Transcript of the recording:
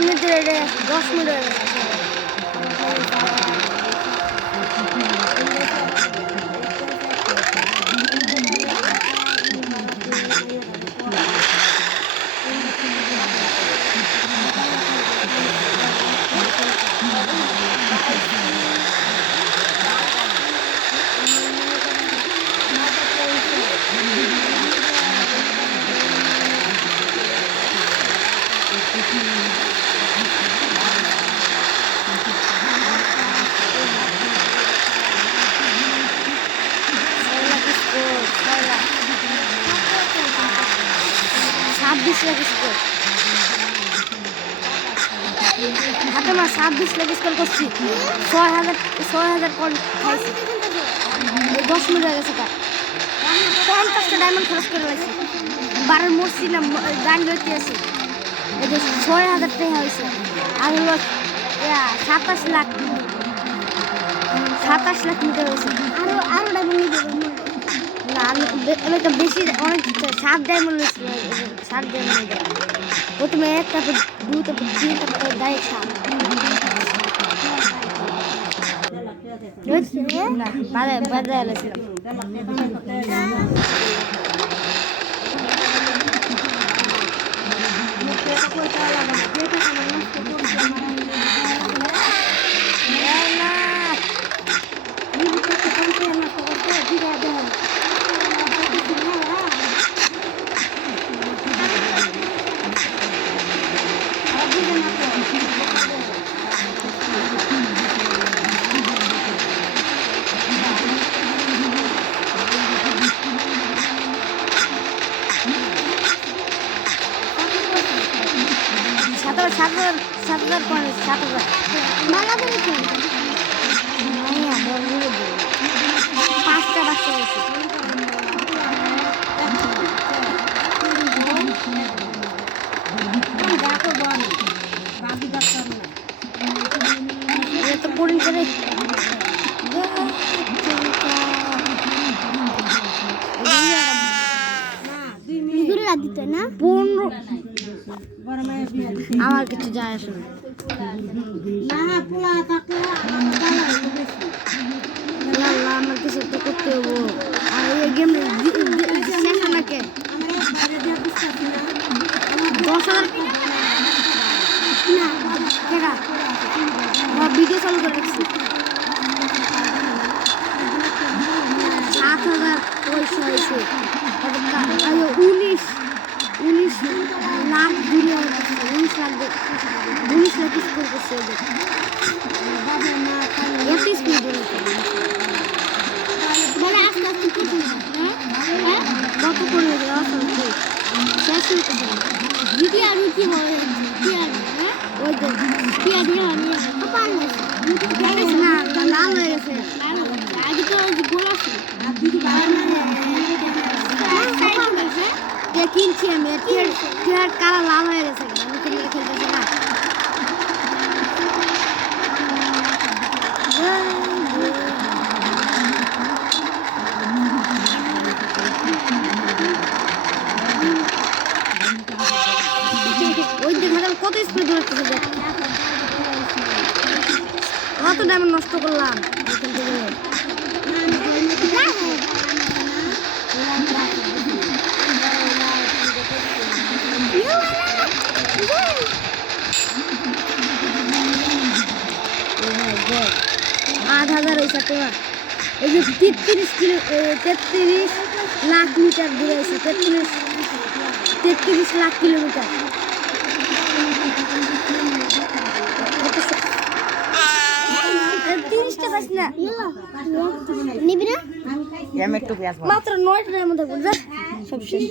Minute ধরে 10 minute হয়ে গেছে। হাতে মা 26 লাখ স্কোর করছি, 6,000 পয়েন্ট খাইছি। 10 মিনিট হয়ে গেছে তার 50টা ডায়মন্ড খরচ করে লাগছে। বারের মরছি না, গান লইতে আছি। এই যে 6,000 টাকা হয়েছে। আর হলো 27 লাখ মিটার হয়েছে। আরো ডায়মন্ড নিতে না, আমি তো বেশি অনেক 7 ডায়মন্ড হয়েছিল। 7 ডায়মন্ড প্রথমে 1, তারপর 2, তারপর 3, তারপর ডাইরেক্ট 7। না বাদে আলাইছিলাম। পাঁচটা বাচ্চা হয়েছে। তো পড়ি করে দিতে না 15। আমার কিছু যায় আসে না। আমার কিছু একটা করতে হবো। আর এই গেম শেষ নাকি 10,000 না ভিডিও চালু করে রাখছি। 7,000 পয়সা হয়েছে। 19 লাখ দূরে 19 লাখ স্কোর করছে। এত স্পিড কত করে শেষ হইতেছে। দিদি আমি কি হয় ওই তো না লাল হয়ে গেছে। আগে তো গোল আছে কিনছি আমি। কালা লাল হয়ে গেছে। আমি খেলতেছি না। ওই দেখা কত স্পিড ধরতেছে। কত ডায়মন্ড নষ্ট করলাম খেলতে গেলে। হয়েছে তোমার। এই যে 33 লাখ মিটার দূরে আছে। 33 লাখ কিলোমিটার। মাত্র 9টার মধ্যে সব শেষ।